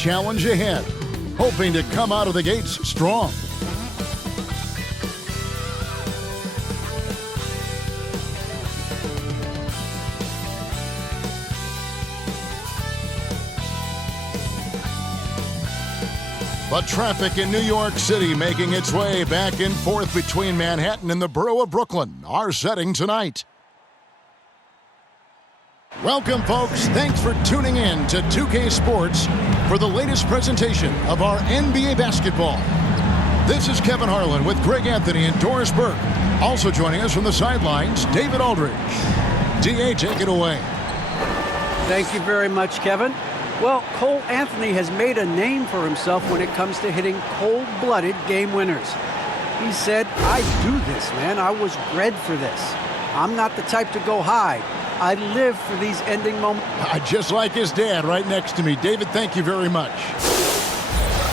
challenge ahead, hoping to come out of the gates strong. But traffic in New York City making its way back and forth between Manhattan and the borough of Brooklyn. Our setting tonight. Welcome, folks. Thanks for tuning in to 2K Sports for the latest presentation of our NBA basketball. This is Kevin Harlan with Greg Anthony and Doris Burke. Also joining us from the sidelines, David Aldridge. DA, take it away. Thank you very much, Kevin. Well, Cole Anthony has made a name for himself when it comes to hitting cold-blooded game winners. He said, I do this, man. I was bred for this. I'm not the type to go hide. I live for these ending moments. Just like his dad right next to me. David, thank you very much.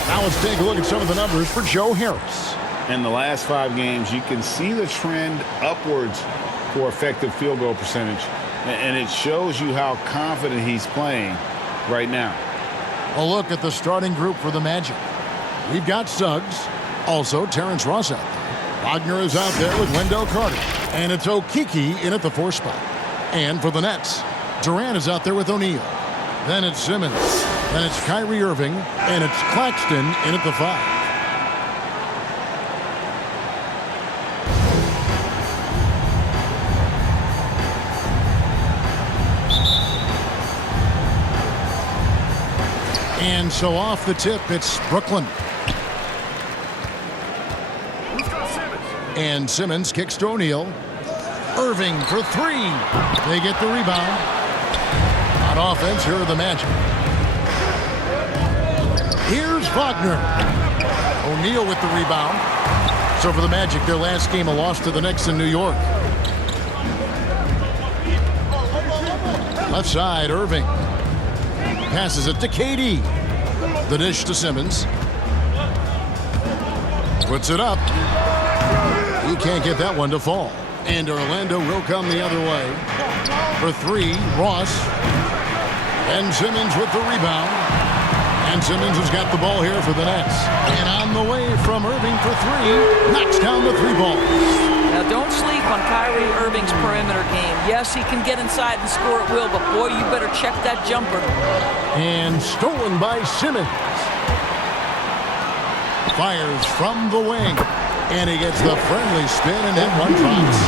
Now let's take a look at some of the numbers for Joe Harris. In the last 5 games, you can see the trend upwards for effective field goal percentage. And it shows you how confident he's playing right now. A look at the starting group for the Magic. We've got Suggs, also Terrence Ross out there. Wagner is out there with Wendell Carter. And it's Okeke in at the 4 spot. And for the Nets, Durant is out there with O'Neal. Then it's Simmons. Then it's Kyrie Irving. And it's Claxton in at the 5. And so off the tip, it's Brooklyn. And Simmons kicks to O'Neal. Irving for 3. They get the rebound. On offense, here are the Magic. Here's Wagner. O'Neal with the rebound. So for the Magic, their last game, a loss to the Knicks in New York. Left side, Irving. Passes it to KD. The dish to Simmons. Puts it up. He can't get that one to fall. And Orlando will come the other way. For 3, Ross. And Simmons with the rebound. And Simmons has got the ball here for the Nets. And on the way from Irving for 3. Knocks down the 3 ball. Now, don't sleep on Kyrie Irving's perimeter game. Yes, he can get inside and score at will, but boy, you better check that jumper. And stolen by Simmons. Fires from the wing. And he gets the friendly spin, and that one drops.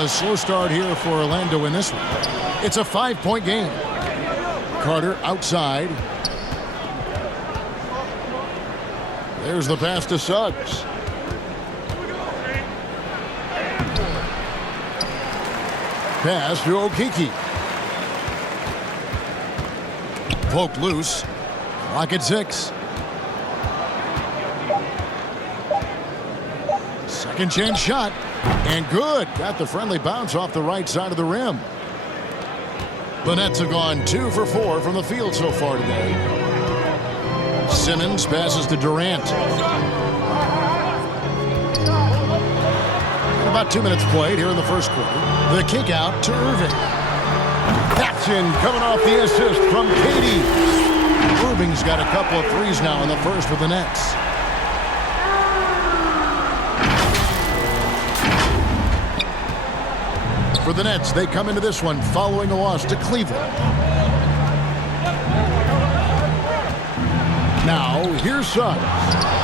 A slow start here for Orlando in this one. It's a 5-point game. Carter outside. There's the pass to Suggs. Pass to Okeke. Poked loose. Clock at 6. Second chance shot. And good. Got the friendly bounce off the right side of the rim. The Nets have gone 2 for 4 from the field so far today. Simmons passes to Durant. About 2 minutes played here in the first quarter. The kick out to Irving. That's in, coming off the assist from KD. Irving's got a couple of threes now in the first with the Nets. For the Nets, they come into this one following a loss to Cleveland. Now, here's Suggs.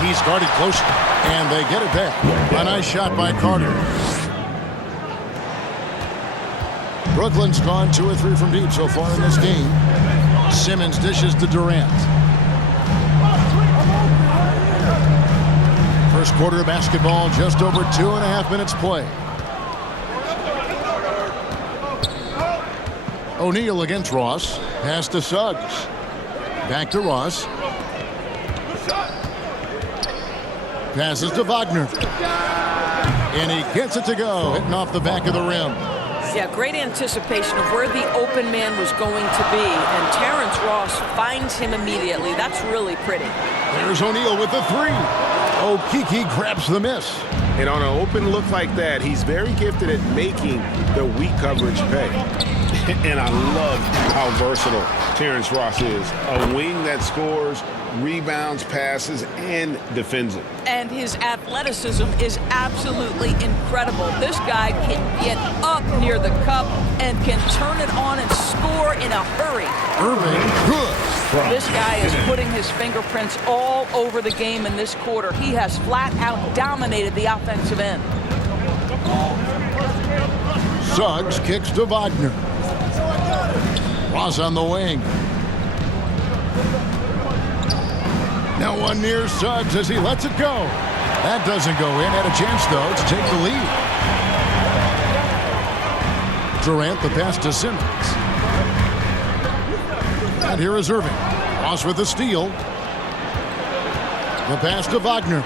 He's guarded close, and they get it back. A nice shot by Carter. Brooklyn's gone 2 or 3 from deep so far in this game. Simmons dishes to Durant. First quarter of basketball, just over 2.5 minutes play. O'Neal against Ross. Pass to Suggs. Back to Ross. Passes to Wagner. And he gets it to go, hitting off the back of the rim. Yeah, great anticipation of where the open man was going to be. And Terrence Terrence Ross finds him immediately. That's really pretty. There's O'Neal with the three. Okeke grabs the miss. And on an open look like that, he's very gifted at making the weak coverage pay. And I love how versatile Terrence Ross is. A wing that scores, rebounds, passes, and defends it. And his athleticism is absolutely incredible. This guy can get up near the cup and can turn it on and score in a hurry. Irving, good. This guy is putting his fingerprints all over the game in this quarter. He has flat out dominated the offensive end. Suggs kicks to Wagner. Ross on the wing. Now one near Suggs as he lets it go. That doesn't go in. Had a chance, though, to take the lead. Durant the pass to Simmons. And here is Irving. Ross with the steal. The pass to Wagner.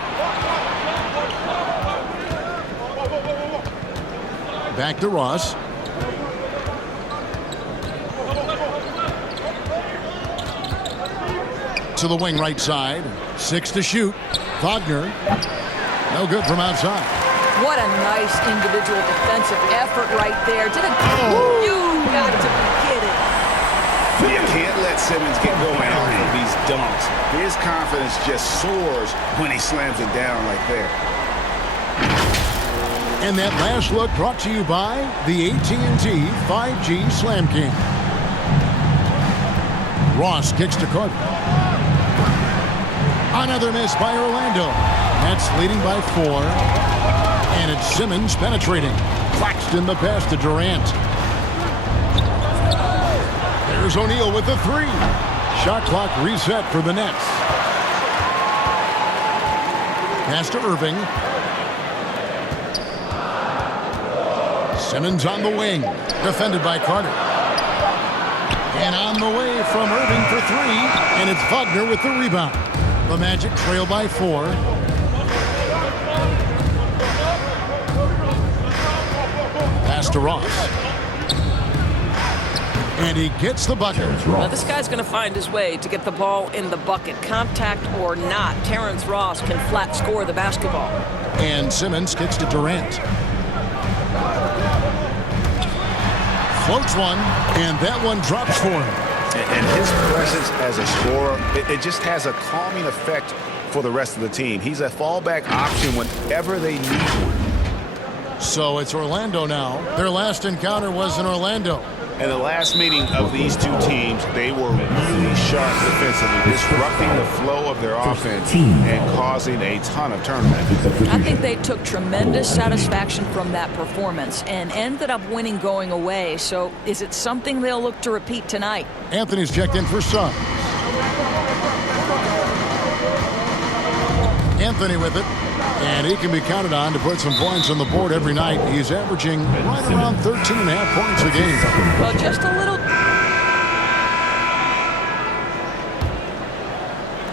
Back to Ross. To the wing right side. 6 to shoot. Wagner. No good from outside. What a nice individual defensive effort right there. You got to be kidding. You can't let Simmons get going on these dunks. His confidence just soars when he slams it down like that. And that last look brought to you by the AT&T 5G Slam King. Ross kicks to Carter. Another miss by Orlando. Nets leading by 4. And it's Simmons penetrating. Claxton the pass to Durant. There's O'Neal with the three. Shot clock reset for the Nets. Pass to Irving. Simmons on the wing. Defended by Carter. And on the way from Irving for 3. And it's Wagner with the rebound. The Magic trail by 4. Pass to Ross. And he gets the bucket. Well, this guy's going to find his way to get the ball in the bucket. Contact or not, Terrence Ross can flat score the basketball. And Simmons kicks to Durant. Floats one, and that one drops for him. And his presence as a scorer, it just has a calming effect for the rest of the team. He's a fallback option whenever they need one. So it's Orlando now. Their last encounter was in Orlando. And the last meeting of these two teams, they were really sharp defensively, disrupting the flow of their offense and causing a ton of turnovers. I think they took tremendous satisfaction from that performance and ended up winning going away. So is it something they'll look to repeat tonight? Anthony's checked in for Suggs. Anthony with it. And he can be counted on to put some points on the board every night. He's averaging right around 13.5 points a game. Well, just a little.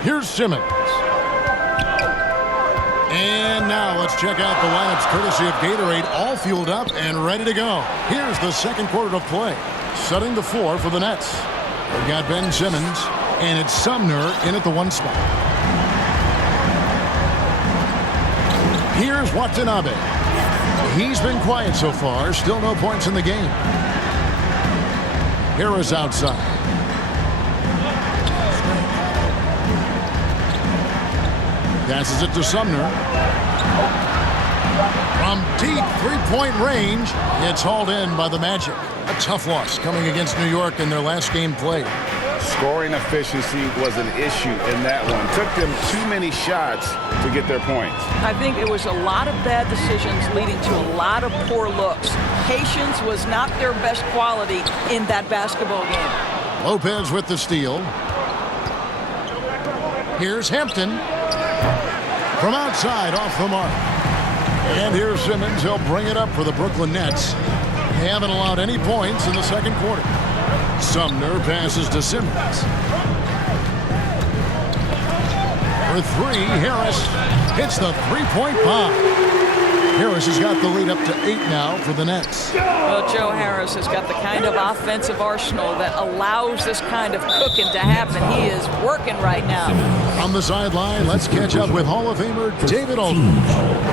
Here's Simmons. And now let's check out the lineups courtesy of Gatorade, all fueled up and ready to go. Here's the second quarter of play. Setting the floor for the Nets. We've got Ben Simmons, and it's Sumner in at the 1 spot. Here's Watanabe. He's been quiet so far. Still no points in the game. Harris outside. Passes it to Sumner. From deep three-point range, it's hauled in by the Magic. A tough loss coming against New York in their last game played. Scoring efficiency was an issue in that one. Took them too many shots to get their points. I think it was a lot of bad decisions leading to a lot of poor looks. Patience was not their best quality in that basketball game. Lopez with the steal. Here's Hampton. From outside, off the mark. And here's Simmons. He'll bring it up for the Brooklyn Nets. They haven't allowed any points in the second quarter. Sumner passes to Simmons. For 3, Harris hits the three-point bomb. Harris has got the lead up to 8 now for the Nets. Well, Joe Harris has got the kind of offensive arsenal that allows this kind of cooking to happen. He is working right now. On the sideline, let's catch up with Hall of Famer David Aldridge.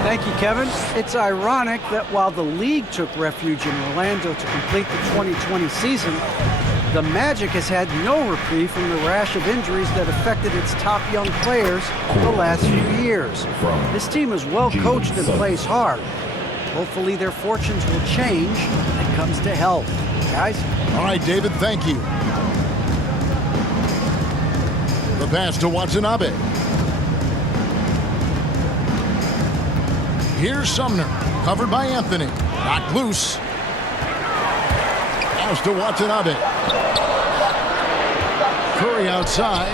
Thank you, Kevin. It's ironic that while the league took refuge in Orlando to complete the 2020 season, the Magic has had no reprieve from the rash of injuries that affected its top young players the last few years. This team is well coached and plays hard. Hopefully their fortunes will change when it comes to health. Guys? All right, David, thank you. The pass to Watanabe. Here's Sumner, covered by Anthony. Knocked loose. Pass to Watanabe. Curry outside.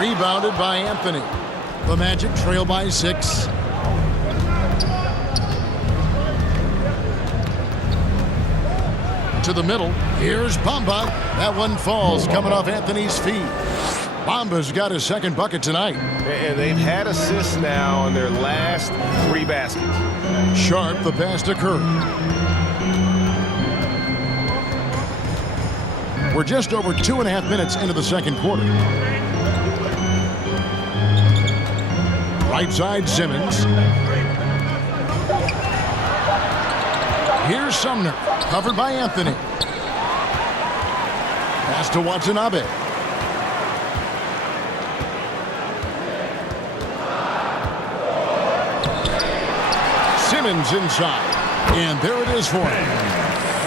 Rebounded by Anthony. The Magic trail by 6. To the middle. Here's Bamba. That one falls coming off Anthony's feet. Bamba's got his second bucket tonight. And they've had assists now on their last 3 baskets. Sharp, the pass to Curry. We're just over 2.5 minutes into the second quarter. Right side, Simmons. Here's Sumner, covered by Anthony. Pass to Watanabe. Simmons inside. And there it is for him.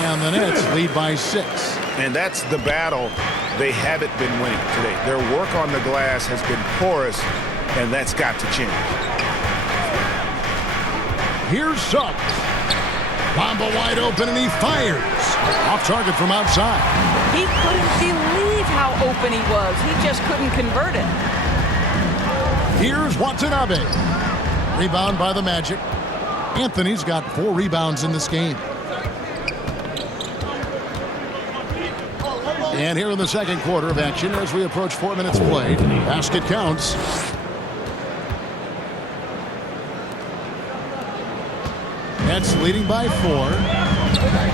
And the Nets lead by 6. And that's the battle they haven't been winning today. Their work on the glass has been porous, and that's got to change. Here's Suggs. Bamba wide open, and he fires. Off target from outside. He couldn't believe how open he was. He just couldn't convert it. Here's Watanabe. Rebound by the Magic. Anthony's got 4 rebounds in this game. And here in the second quarter of action as we approach 4 minutes played. Basket counts. Nets leading by 4.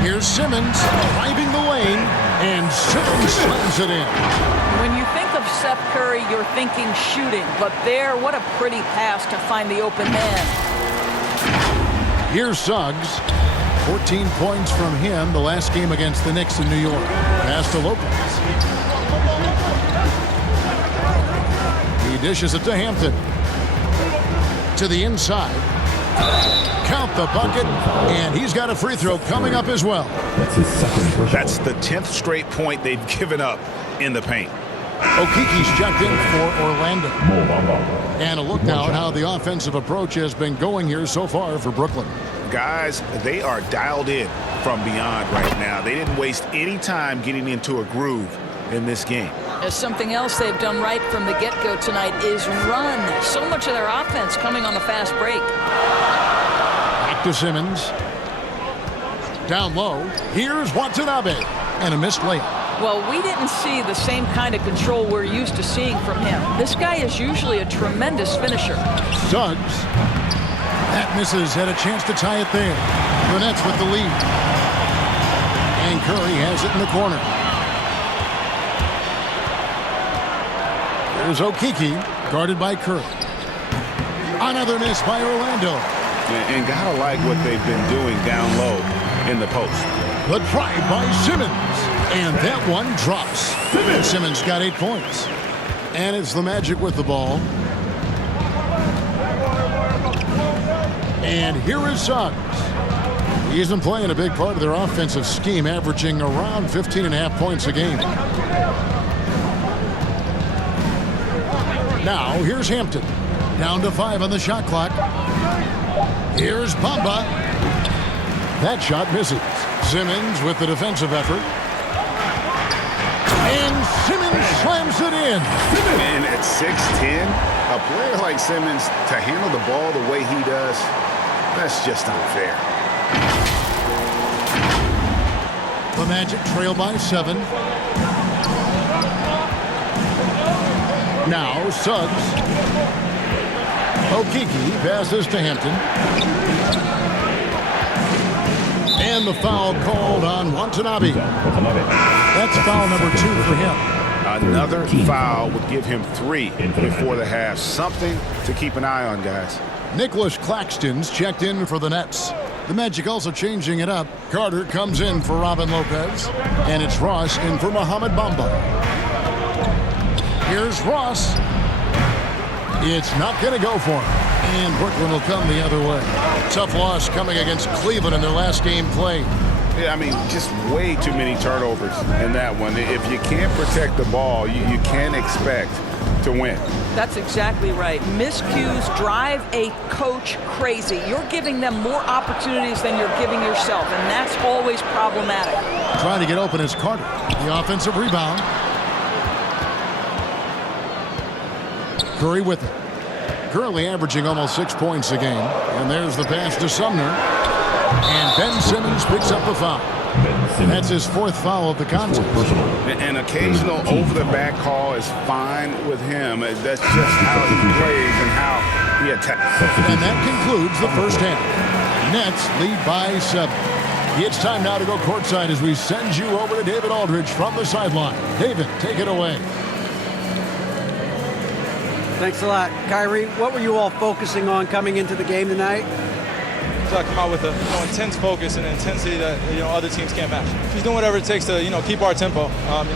Here's Simmons driving the lane, and Simmons slams it in. When you think of Seth Curry, you're thinking shooting. But there, what a pretty pass to find the open man. Here's Suggs. 14 points from him the last game against the Knicks in New York. Pass to Lopez. He dishes it to Hampton. To the inside. Count the bucket, and he's got a free throw coming up as well. That's the 10th straight point they've given up in the paint. Okiki's checked in for Orlando. And a look now at how the offensive approach has been going here so far for Brooklyn. Guys, they are dialed in from beyond right now. They didn't waste any time getting into a groove in this game. As something else they've done right from the get-go tonight is run. So much of their offense coming on the fast break. Back to Simmons. Down low. Here's Watanabe. And a missed layup. Well, we didn't see the same kind of control we're used to seeing from him. This guy is usually a tremendous finisher. Suggs. That misses. Had a chance to tie it there. The Nets with the lead. And Curry has it in the corner. There's Okiki, guarded by Curry. Another miss by Orlando. And gotta like what they've been doing down low in the post. The drive by Simmons. And that one drops. Simmons got 8 points. And it's the Magic with the ball. And here is Suggs. He isn't playing a big part of their offensive scheme, averaging around 15.5 points a game. Now, here's Hampton. Down to 5 on the shot clock. Here's Bamba. That shot misses. Simmons with the defensive effort. And Simmons slams it in. And at 6'10", a player like Simmons, to handle the ball the way he does, that's just unfair. The Magic trail by 7. Now Suggs. Okiki passes to Hampton. And the foul called on Watanabe. That's foul number 2 for him. Another foul would give him 3 before the half. Something to keep an eye on, guys. Nicholas Claxton's checked in for the Nets. The Magic also changing it up. Carter comes in for Robin Lopez. And it's Ross in for Mohamed Bamba. Here's Ross. It's not going to go for him. And Brooklyn will come the other way. Tough loss coming against Cleveland in their last game played. Yeah, I mean, just way too many turnovers in that one. If you can't protect the ball, you can't expect to win. That's exactly right. Miscues drive a coach crazy. You're giving them more opportunities than you're giving yourself, and that's always problematic. Trying to get open is Carter. The offensive rebound. Curry with it. Currently averaging almost 6 points a game. And there's the pass to Sumner. And Ben Simmons picks up the foul. That's his 4th foul of the contest. An occasional over-the-back call is fine with him. That's just how he plays and how he attacks. And that concludes the first half. Nets lead by 7. It's time now to go courtside as we send you over to David Aldridge from the sideline. David, take it away. Thanks a lot. Kyrie, what were you all focusing on coming into the game tonight? So I come out with a intense focus and an intensity that other teams can't match. Just doing whatever it takes to keep our tempo.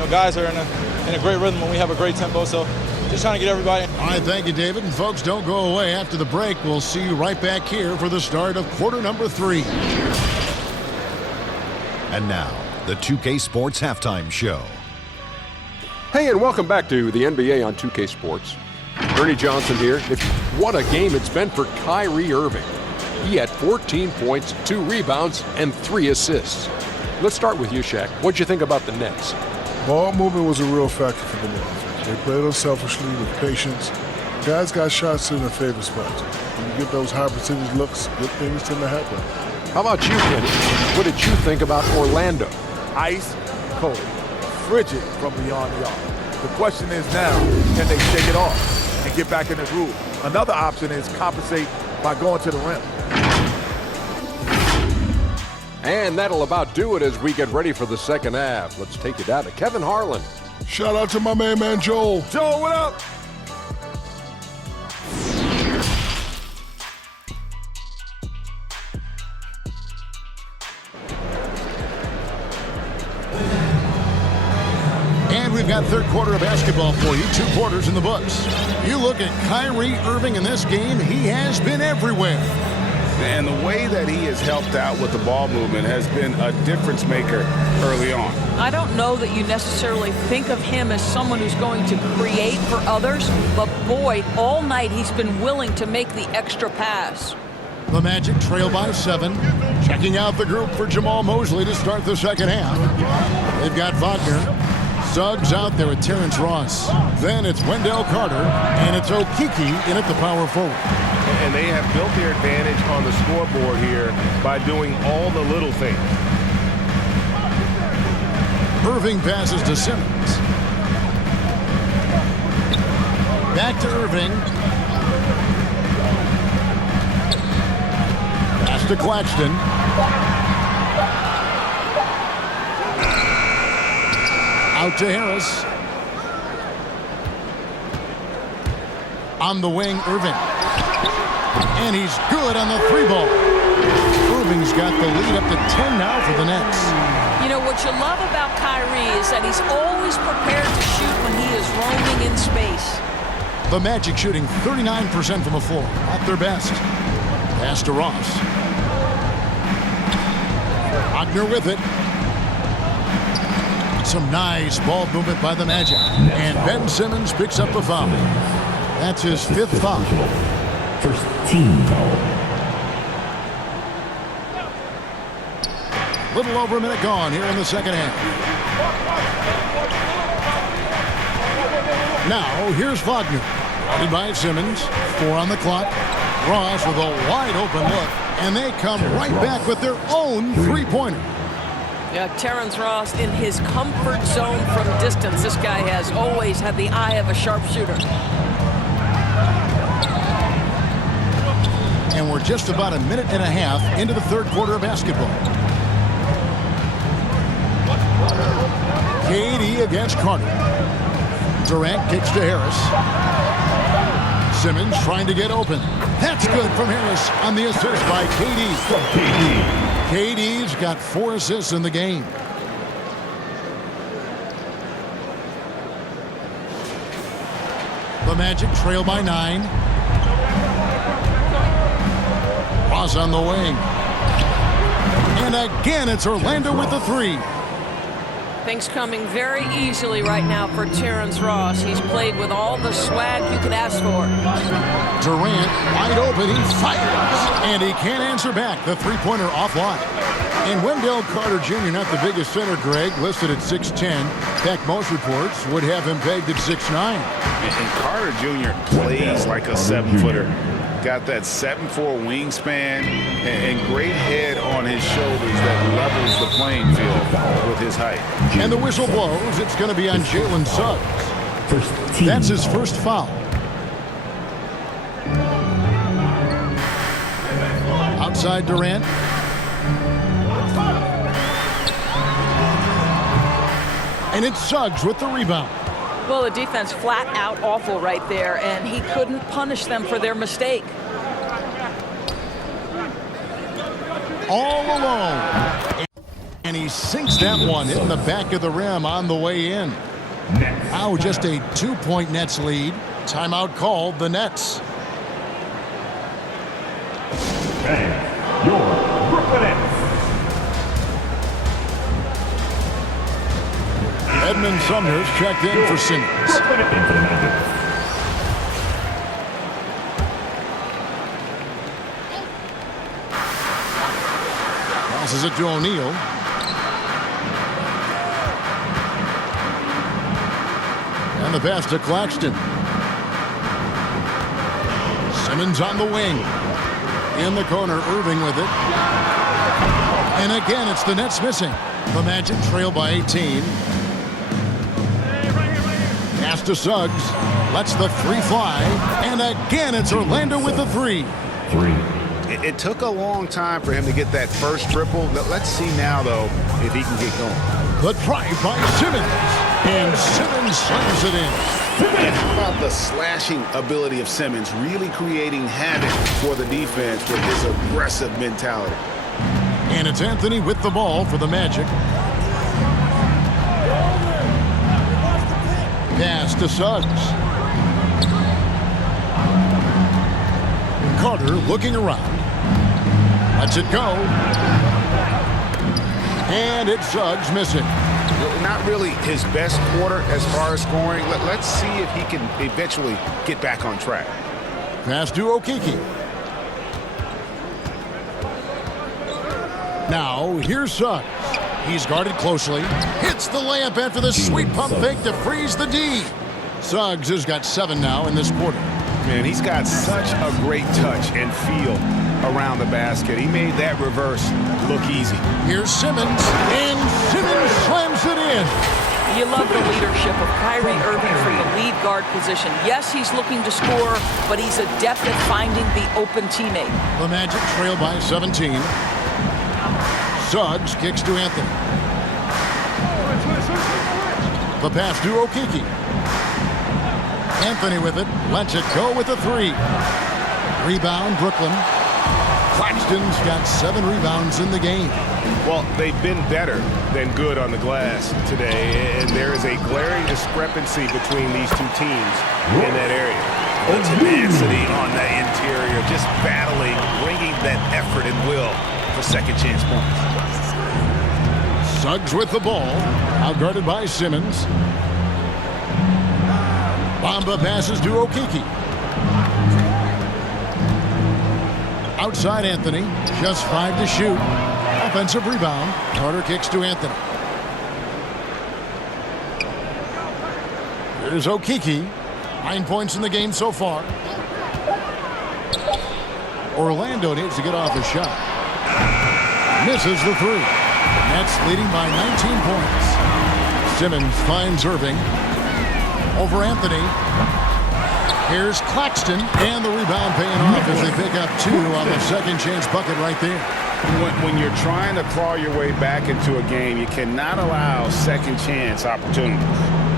Guys are in a great rhythm when we have a great tempo. So just trying to get everybody. All right, thank you, David. And folks, don't go away. After the break, we'll see you right back here for the start of quarter number 3. And now, the 2K Sports Halftime Show. Hey, and welcome back to the NBA on 2K Sports. Ernie Johnson here. What a game it's been for Kyrie Irving. He had 14 points, 2 rebounds, and 3 assists. Let's start with you, Shaq. What'd you think about the Nets? Ball movement was a real factor for them. They played unselfishly with patience. Guys got shots in their favorite spots. When you get those high percentage looks, good things tend to happen. How about you, Kenny? What did you think about Orlando? Ice cold, frigid from beyond the arc. The question is now, can they shake it off and get back in the groove? Another option is compensate by going to the rim. And that'll about do it as we get ready for the second half. Let's take it down to Kevin Harlan. Shout out to my man Joel. Joe, what up? And we've got third quarter of basketball for you. 2 quarters in the books. You look at Kyrie Irving in this game, he has been everywhere. And the way that he has helped out with the ball movement has been a difference maker early on. I don't know that you necessarily think of him as someone who's going to create for others, but boy, all night he's been willing to make the extra pass. The Magic trail by 7. Checking out the group for Jamal Mosley to start the second half. They've got Wagner. Suggs out there with Terrence Ross. Then it's Wendell Carter, and it's Okeke in at the power forward. And they have built their advantage on the scoreboard here by doing all the little things. Irving passes to Simmons. Back to Irving. Pass to Claxton. Out to Harris. On the wing, Irving. And he's good on the 3-ball. Irving's got the lead up to 10 now for the Nets. You know, what you love about Kyrie is that he's always prepared to shoot when he is roaming in space. The Magic shooting 39% from the floor, at their best. Pass to Ross. Wagner with it. Some nice ball movement by the Magic. And Ben Simmons picks up the foul. That's his 5th foul. First team foul. Little over a minute gone here in the second half. Now, here's Wagner. Guarded by Simmons. 4 on the clock. Ross with a wide open look. And they come right back with their own 3-pointer. Yeah, Terrence Ross in his comfort zone from distance. This guy has always had the eye of a sharpshooter. And we're just about a minute and a half into the third quarter of basketball. KD against Carter. Durant kicks to Harris. Simmons trying to get open. That's good from Harris on the assist by KD. KD's got 4 assists in the game. The Magic trail by 9. Ross on the wing. And again, it's Orlando with the 3. Things coming very easily right now for Terrence Ross. He's played with all the swag you could ask for. Durant wide open. He fires. And he can't answer back. The three-pointer offline. And Wendell Carter Jr., not the biggest center, Greg, listed at 6'10". In fact, most reports would have him pegged at 6'9". And Carter Jr. plays like a 7-footer. Got that 7'4" wingspan and great head on his shoulders that levels the playing field with his height. And the whistle blows. It's going to be on Jalen Suggs. That's his first foul. Outside Durant. And it's Suggs with the rebound. Well, the defense flat out awful right there, and he couldn't punish them for their mistake. All alone. And he sinks that one in the back of the rim on the way in. Now just a 2-point Nets lead. Timeout called the Nets. And your Brooklyn Nets. Edmund Sumner's checked in for Simmons. Passes it to O'Neal. And the pass to Claxton. Simmons on the wing. In the corner, Irving with it. And again, it's the Nets missing. The Magic trail by 18. Pass to Suggs. Lets the 3 fly. And again, it's Orlando with the 3. It took a long time for him to get that first triple. Let's see now, though, if he can get going. The drive by Simmons. And Simmons slams it in. And how about the slashing ability of Simmons, really creating havoc for the defense with his aggressive mentality. And it's Anthony with the ball for the Magic. Pass to Suggs. Carter looking around. Lets it go. And it's Suggs missing. Not really his best quarter as far as scoring. Let's see if he can eventually get back on track. Pass to Okeke. Now, here's Suggs. He's guarded closely. Hits the layup after the sweet pump fake to freeze the D. Suggs has got 7 now in this quarter. Man, he's got such a great touch and feel around the basket. He made that reverse look easy. Here's Simmons, and Simmons slams it in. You love the leadership of Kyrie Irving from the lead guard position. Yes, he's looking to score, but he's adept at finding the open teammate. The Magic trail by 17. Suggs kicks to Anthony. The pass to Okeke. Anthony with it. Lets it go with a 3. Rebound, Brooklyn. Claxton's got 7 rebounds in the game. Well, they've been better than good on the glass today, and there is a glaring discrepancy between these two teams in that area. The tenacity on the interior, just battling, bringing that effort and will for second chance points. Suggs with the ball, outguarded by Simmons. Bamba passes to Okeke. Outside Anthony, just 5 to shoot. Offensive rebound. Carter kicks to Anthony. Here's Okeke. 9 points in the game so far. Orlando needs to get off a shot. Misses the 3. Nets leading by 19 points. Simmons finds Irving. Over Anthony. Here's Claxton, and the rebound paying off as they pick up 2 on the second chance bucket right there. When you're trying to claw your way back into a game, you cannot allow second chance opportunities.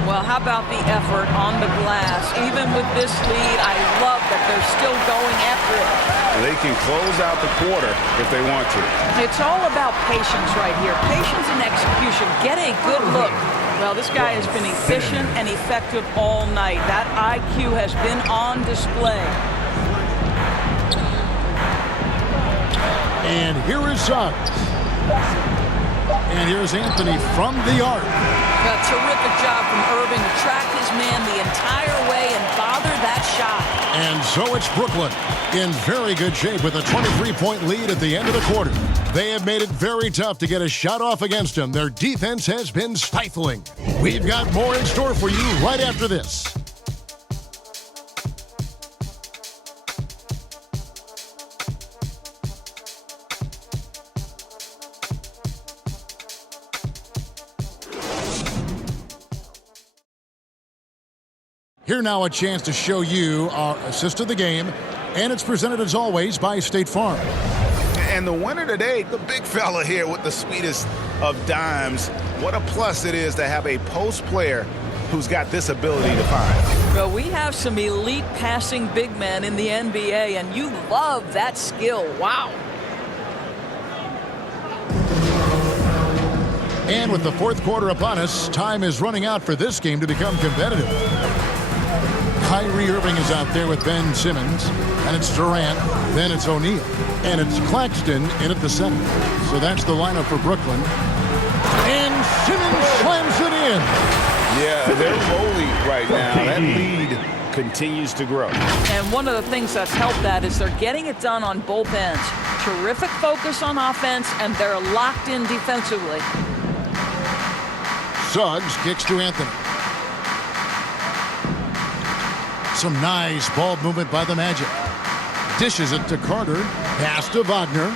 Well, how about the effort on the glass? Even with this lead, I love that they're still going after it. They can close out the quarter if they want to. It's all about patience right here. Patience and execution. Get a good look. Well, this guy has been efficient and effective all night. That IQ has been on display. And here is Suggs. And here's Anthony from the arc. A terrific job from Irving to track his man the entire way and bother that shot. And so it's Brooklyn in very good shape with a 23-point lead at the end of the quarter. They have made it very tough to get a shot off against them. Their defense has been stifling. We've got more in store for you right after this. Here now a chance to show you our assist of the game, and it's presented as always by State Farm. And the winner today, the big fella here with the sweetest of dimes. What a plus it is to have a post player who's got this ability to find. Well, we have some elite passing big men in the NBA, and you love that skill. Wow. And with the fourth quarter upon us, time is running out for this game to become competitive. Kyrie Irving is out there with Ben Simmons, and it's Durant, then it's O'Neal, and it's Claxton in at the center. So that's the lineup for Brooklyn. And Simmons slams it in. Yeah, they're rolling right now. That lead continues to grow. And one of the things that's helped that is they're getting it done on both ends. Terrific focus on offense, and they're locked in defensively. Suggs kicks to Anthony. Some nice ball movement by the Magic. Dishes it to Carter. Pass to Wagner.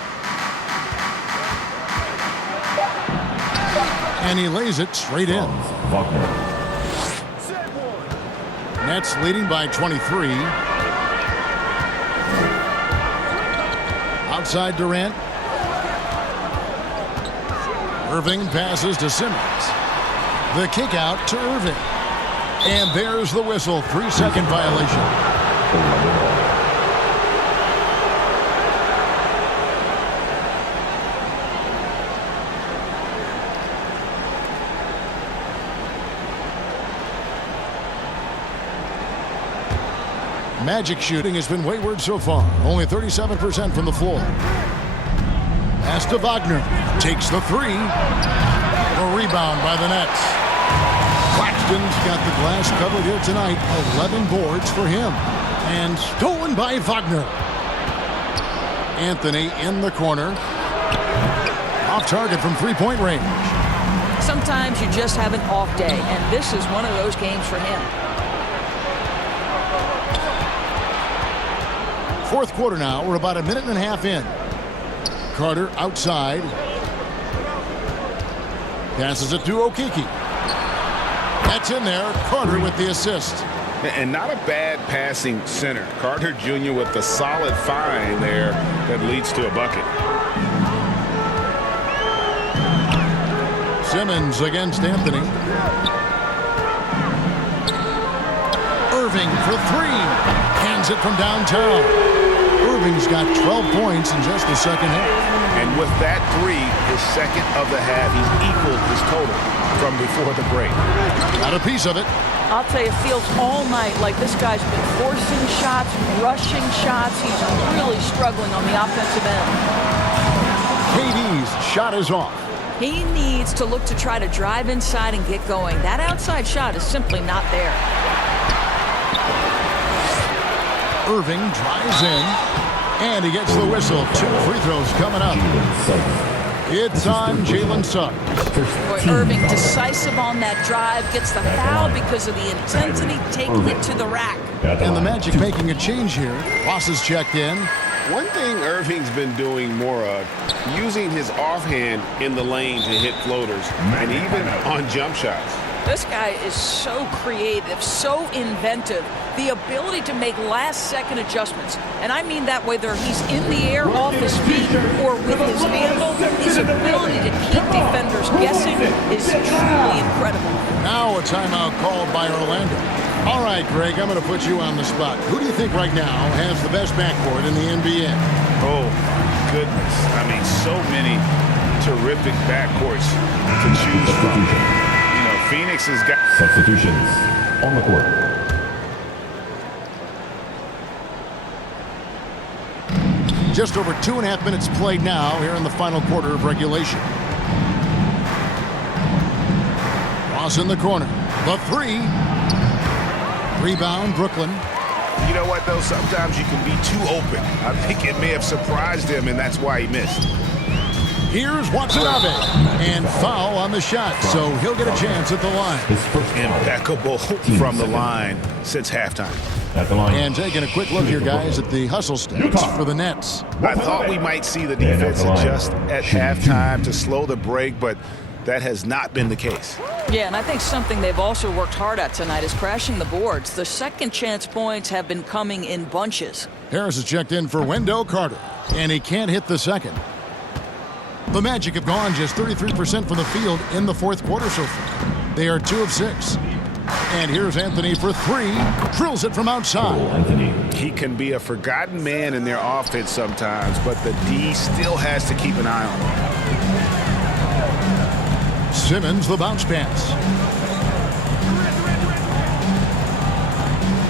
And he lays it straight in. Nets leading by 23. Outside Durant. Irving passes to Simmons. The kick out to Irving. And there's the whistle. 3-second violation. Magic shooting has been wayward so far. Only 37% from the floor. Pass to Wagner. Takes the three. A rebound by the Nets. Claxton's got the glass covered here tonight. 11 boards for him. And stolen by Wagner. Anthony in the corner. Off target from three-point range. Sometimes you just have an off day, and this is one of those games for him. Fourth quarter now. We're about a minute and a half in. Carter outside. Passes it to Okeke. That's in there. Carter with the assist. And not a bad passing center. Carter Jr. with the solid find there that leads to a bucket. Simmons against Anthony. Irving for three. Hands it from downtown. Irving's got 12 points in just the second half. And with that three, his second of the half, he's equaled his total from before the break. Got a piece of it. I'll tell you, it feels all night like this guy's been forcing shots, rushing shots. He's really struggling on the offensive end. KD's shot is off. He needs to look to try to drive inside and get going. That outside shot is simply not there. Irving drives in, and he gets the whistle. 2 free throws coming up. It's on Jalen Suggs. Boy, Irving decisive on that drive, gets the foul because of the intensity, taking it to the rack. And the Magic making a change here. Ross is checked in. One thing Irving's been doing more of, using his offhand in the lane to hit floaters, and even on jump shots. This guy is so creative, so inventive. The ability to make last-second adjustments. And I mean that whether he's in the air, off his feet, or with his handle, his ability to keep defenders guessing is truly incredible. Now a timeout called by Orlando. All right, Greg, I'm going to put you on the spot. Who do you think right now has the best backcourt in the NBA? Oh, my goodness. I mean, so many terrific backcourts to choose from. You know, Phoenix has got... Substitutions on the court. Just over 2.5 minutes played now here in the final quarter of regulation. Ross in the corner. The three. Rebound, Brooklyn. You know what, though? Sometimes you can be too open. I think it may have surprised him, and that's why he missed. Here's Watanabe. And foul on the shot, so he'll get a chance at the line. Impeccable from the line since halftime. And taking a quick look here, guys, at the hustle stats for the Nets. I thought we might see the defense adjust at halftime to slow the break, but that has not been the case. Yeah, and I think something they've also worked hard at tonight is crashing the boards. The second chance points have been coming in bunches. Harris has checked in for Wendell Carter, and he can't hit the second. The Magic have gone just 33% from the field in the fourth quarter so far. They are 2 of 6. And here's Anthony for 3. Drills it from outside. He can be a forgotten man in their offense sometimes, but the D still has to keep an eye on him. Simmons, the bounce pass.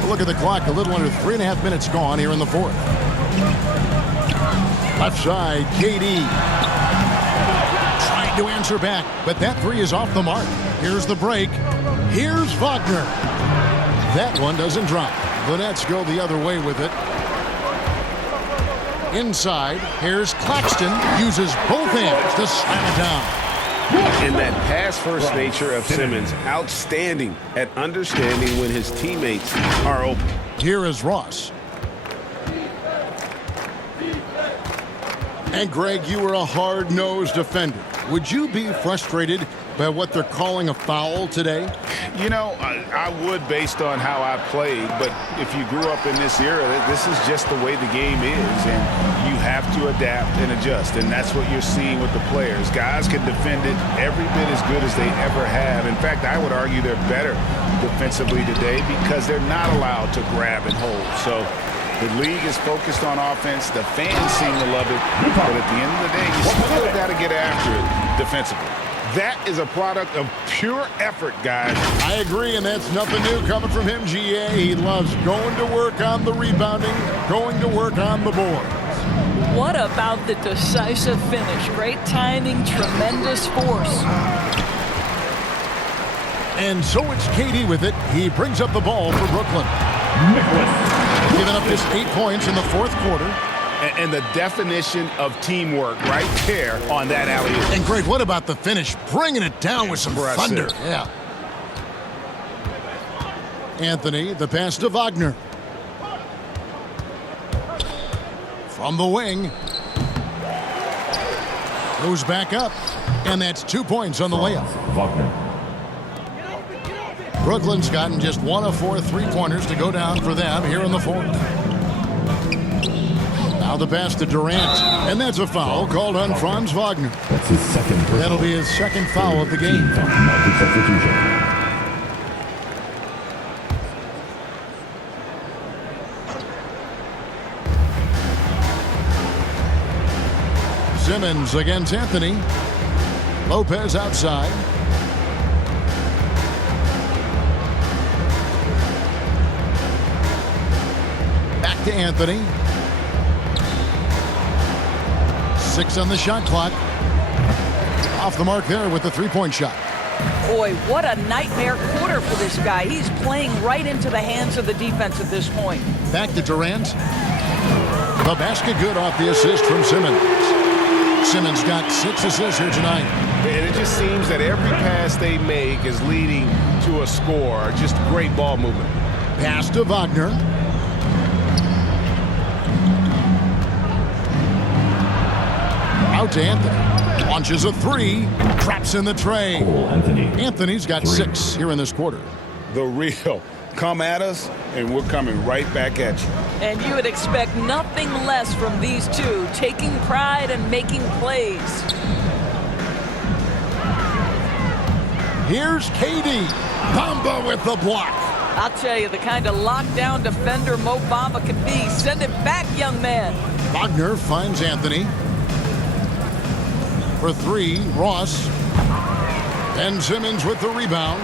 Look at the clock, a little under 3.5 minutes gone here in the fourth. Left side, KD. Trying to answer back, but that 3 is off the mark. Here's the break. Here's Wagner. That one doesn't drop. The Nets go the other way with it. Inside, here's Claxton. Uses both hands to slam it down. And that pass-first nature of Simmons, outstanding at understanding when his teammates are open. Here is Ross. And Greg, you were a hard-nosed defender. Would you be frustrated by what they're calling a foul today? You know, I would based on how I played, but if you grew up in this era, this is just the way the game is, and you have to adapt and adjust, and that's what you're seeing with the players. Guys can defend it every bit as good as they ever have. In fact, I would argue they're better defensively today because they're not allowed to grab and hold. So the league is focused on offense. The fans seem to love it, but at the end of the day, you still got to get after it defensively. That is a product of pure effort, guys. I agree, and that's nothing new coming from him, GA. He loves going to work on the rebounding, going to work on the boards. What about the decisive finish? Great timing, tremendous force. And so it's KD with it. He brings up the ball for Brooklyn. Giving up just 8 points in the fourth quarter. And the definition of teamwork right there on that alley-oop. And Greg, what about the finish? Bringing it down with some thunder. Yeah. Anthony, the pass to Wagner. From the wing. Goes back up. And that's 2 points on the layup. Wagner. Brooklyn's gotten just 1 of 4 3-pointers to go down for them here in the fourth. Now the pass to Durant, and that's a foul called on Franz Wagner. That's his second. That'll be his second foul of the game. Magic substitution. Simmons against Anthony. Lopez outside. Back to Anthony. 6 on the shot clock. Off the mark there with the 3-point shot. Boy, what a nightmare quarter for this guy. He's playing right into the hands of the defense at this point. Back to Durant. The basket good off the assist from Simmons. Simmons got 6 assists here tonight. And it just seems that every pass they make is leading to a score. Just great ball movement. Pass to Wagner. Out to Anthony. Launches a three. Traps in the tray. Cole Anthony. Anthony's got 6 here in this quarter. The real. Come at us, and we're coming right back at you. And you would expect nothing less from these two, taking pride and making plays. Here's KD. Bamba with the block. I'll tell you, the kind of lockdown defender Mo Bamba can be. Send it back, young man. Wagner finds Anthony. For 3, Ross. Ben Simmons with the rebound.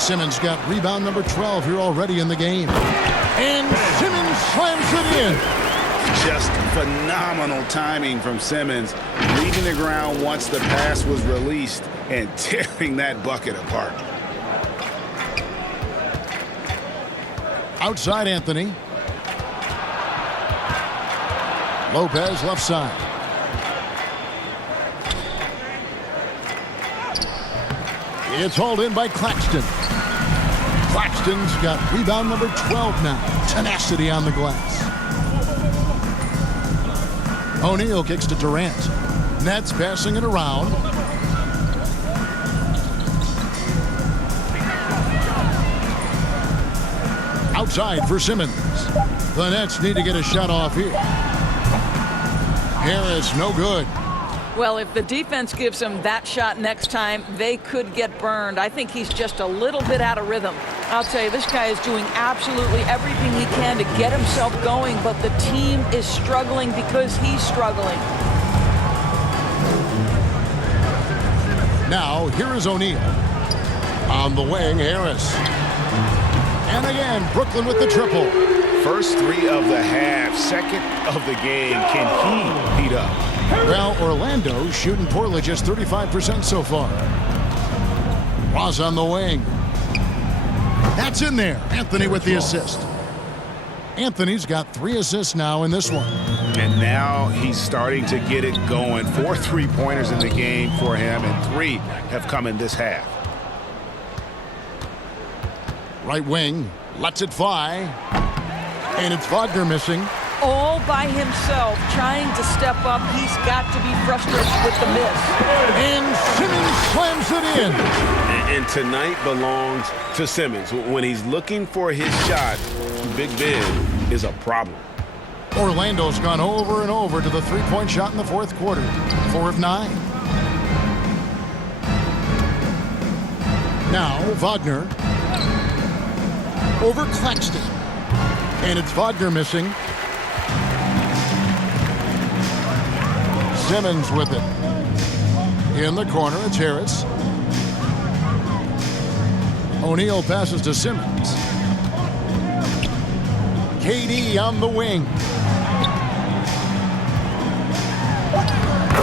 Simmons got rebound number 12 here already in the game. And Simmons slams it in. Just phenomenal timing from Simmons, leaving the ground once the pass was released and tearing that bucket apart. Outside Anthony. Lopez left side. It's hauled in by Claxton. Claxton's got rebound number 12 now. Tenacity on the glass. O'Neal kicks to Durant. Nets passing it around. Outside for Simmons. The Nets need to get a shot off here. Harris, no good. Well, if the defense gives him that shot next time, they could get burned. I think he's just a little bit out of rhythm. I'll tell you, this guy is doing absolutely everything he can to get himself going, but the team is struggling because he's struggling. Now, here is O'Neal. On the wing, Harris. And again, Brooklyn with the triple. First 3 of the half, second of the game. Can he heat up? Well, Orlando shooting poorly, just 35% so far. Ross on the wing. That's in there. Anthony with the assist. Anthony's got 3 assists now in this one. And now he's starting to get it going. 4 3-pointers in the game for him, and 3 have come in this half. Right wing, lets it fly. And it's Wagner missing. All by himself, trying to step up. He's got to be frustrated with the miss. And Simmons slams it in. And tonight belongs to Simmons. When he's looking for his shot, Big Ben is a problem. Orlando's gone over and over to the three-point shot in the fourth quarter. 4 of 9. Now, Wagner. Over Claxton. And it's Wagner missing. Simmons with it. In the corner, it's Harris. O'Neal passes to Simmons. KD on the wing.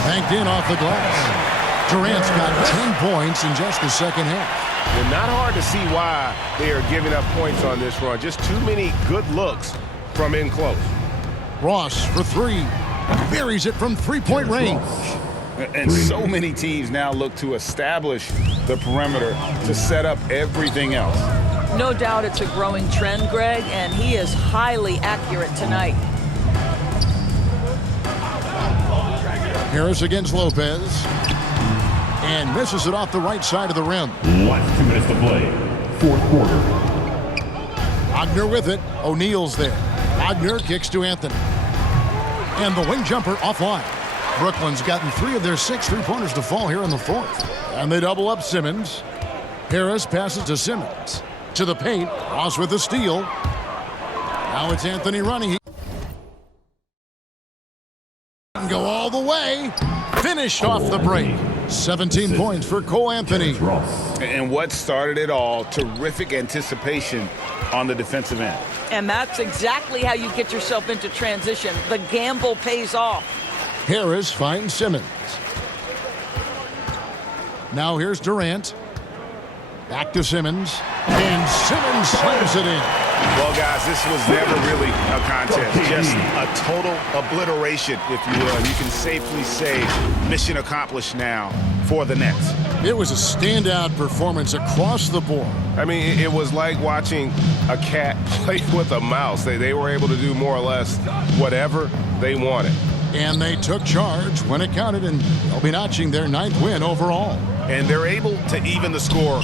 Banked in off the glass. Durant's got 10 points in just the second half. Well, not hard to see why they are giving up points on this run. Just too many good looks from in close. Ross for 3. Buries it from three-point range. And so many teams now look to establish the perimeter to set up everything else. No doubt it's a growing trend, Greg, and he is highly accurate tonight. Harris against Lopez. And misses it off the right side of the rim. Last 2 minutes to play. Fourth quarter. Wagner with it. O'Neal's there. Wagner kicks to Anthony. And the wing jumper offline. Brooklyn's gotten 3 of their 6 three-pointers to fall here in the fourth. And they double up Simmons. Harris passes to Simmons. To the paint. Ross with the steal. Now it's Anthony running. He can go all the way. Finished off the break. 17 points for Cole Anthony. And what started it all, terrific anticipation on the defensive end. And that's exactly how you get yourself into transition. The gamble pays off. Harris finds Simmons. Now here's Durant. Back to Simmons. And Simmons slams it in. Well, guys, this was never really a contest. Just a total obliteration, if you will. You can safely say mission accomplished now for the Nets. It was a standout performance across the board. I mean, it was like watching a cat play with a mouse. They were able to do more or less whatever they wanted. And they took charge when it counted, and they'll be notching their 9th win overall. And they're able to even the score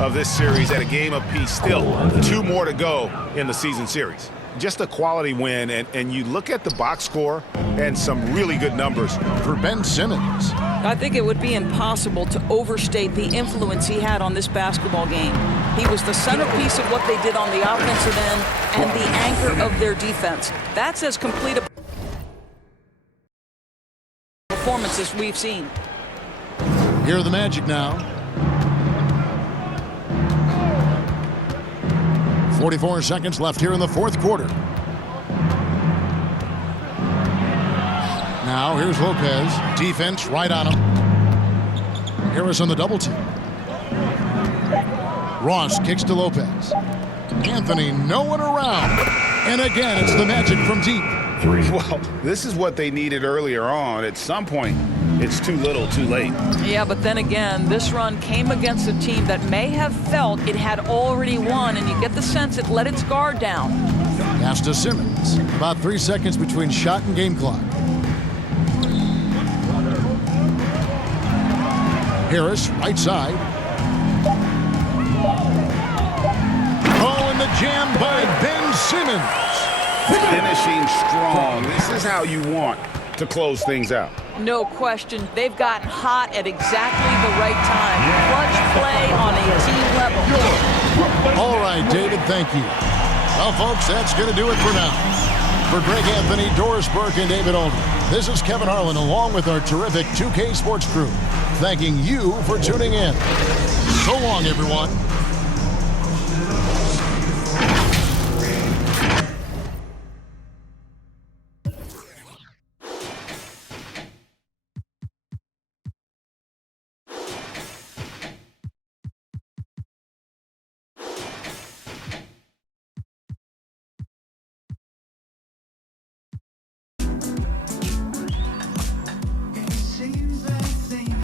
of this series at a game apiece. Still 2 more to go in the season series. Just a quality win, and you look at the box score and some really good numbers for Ben Simmons. I think it would be impossible to overstate the influence he had on this basketball game. He was the centerpiece of what they did on the offensive end and the anchor of their defense. That's as complete a performance as we've seen. Here are the Magic now. 44 seconds left here in the 4th quarter. Now here's Lopez. Defense right on him. Harris on the double team. Ross kicks to Lopez. Anthony nowhere around. And again, it's the Magic from deep. 3. Well, this is what they needed earlier on. At some point, it's too little, too late. Yeah, but then again, this run came against a team that may have felt it had already won, and you get the sense it let its guard down. Pass to Simmons. About 3 seconds between shot and game clock. Harris, right side. Oh, and the jam by Ben Simmons. Finishing strong. This is how you want to close things out. No question. They've gotten hot at exactly the right time. Clutch play on a team level. All right, David, thank you. Well, folks, that's going to do it for now. For Greg Anthony, Doris Burke, and David Aldridge, this is Kevin Harlan along with our terrific 2K Sports crew, thanking you for tuning in. So long, everyone.